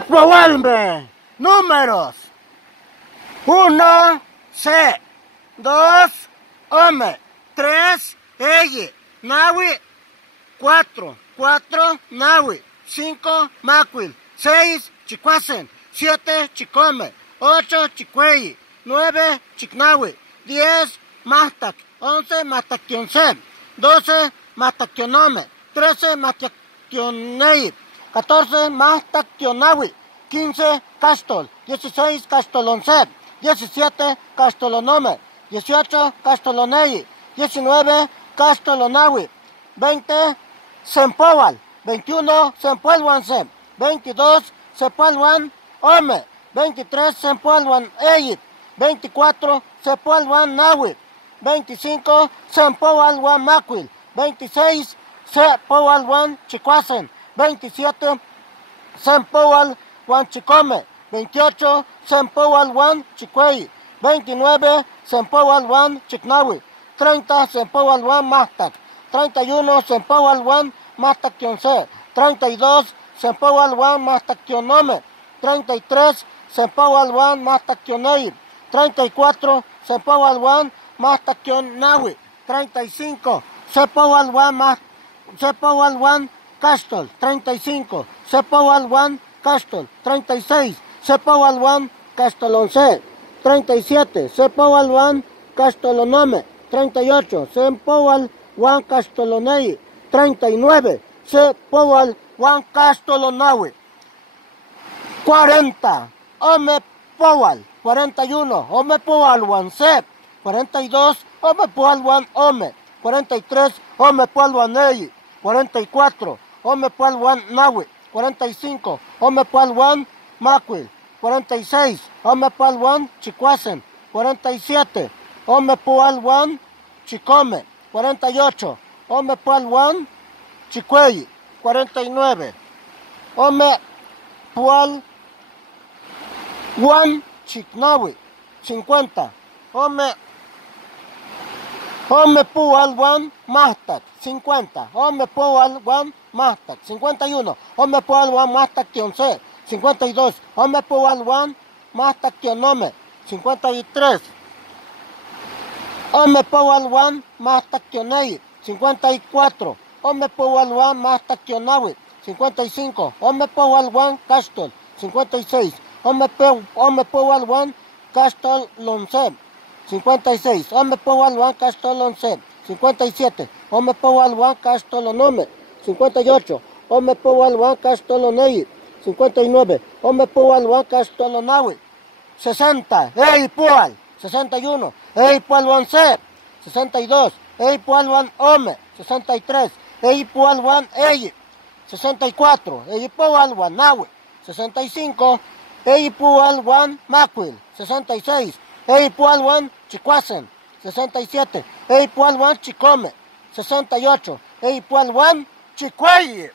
Probarme. Números. 1, C. 2, Ome. 3, Egi. Nawi. 4, Nawi. 5, Macuil. 6, Chicuacen. 7, Chicome. 8, Chicueyi. 9, Chicnawi. 10, Mastak. 11, Mastakionse. 12, Mastakionome. 13, Mastakionei. 14, Mastakionawi. 15, Castol. 16, Castolonce. 17, Castolonome. 18, Castolonei. 19, Castolonawi. 20, Sempoal. 21, Sempoalwanse. 22, Sempoalwan Ome. 23, Sempoalwan Eyi. 24, Sempoalwan Nawi. 25, Sempoalwan Macuil. 26, Sempoalwan Chicuacen. 27, Sempoalwan Chicome. 28, Sempoalwan Chicuey. 29, Sempoalwan Chicnawi. 30, Sempoalwan Mastak. 31, Sempoalwan Mastakionse. 32, Sempoalwan Mastakionome. 33, Sempoalwan Mastakionei. 34, Sempoalwan Mastakionawi. 35, Sempoalwan Castol. 35, Sempoalwan Castol. 36, Sempoalwan Castolonce. 37, Sempoalwan Castolonome. 38, Sempoalwan Castolonei. 39, Sempoalwan Castolonawi. 40, Ome Poal. 41, Ome Poalwan Se. 42, Ome Poalwan Ome. 43, Ome Poalwan Eyi. 44, Ome Poalwan Nawi. 45, Ome Poalwan Macuil. 46, Ome Poalwan Chicuacen. 47, Ome Poalwan Chicome. 48, Ome Poalwan Chicueyi. 49, Ome Poalwan Chicnawi. 50, Ome Poalwan Mastak. 50, Ome Poalwan Mastak. 51, Ome Poalwan Mastakionse. 52, Ome Poalwan Mastakionome. 53, Ome Poalwan Mastakionei. 54, Ome Poalwan Mastakionawi. 55, Ome Poalwan Castol. 56, Ome Poalwan Castolonce. 56, Ome Poalwan Castolonce. 57, Ome Poalwan Castolonome. 58, Ome Poalwan Castolonei. 59, Ome Poalwan Castolonawi. 60, Ei Poal. 61, Ei Poalwan Se. 62, Ei Poalwan Ome. 63, Ei Poalwan Eyi. 64, Ei Poalwan Nawi. 65, Ei Poalwan Macuil. 66, Ei Poalwan Chicuacen. 67, Ei Poalwan Chicome. 68, Ei Poalwan Chicueyi.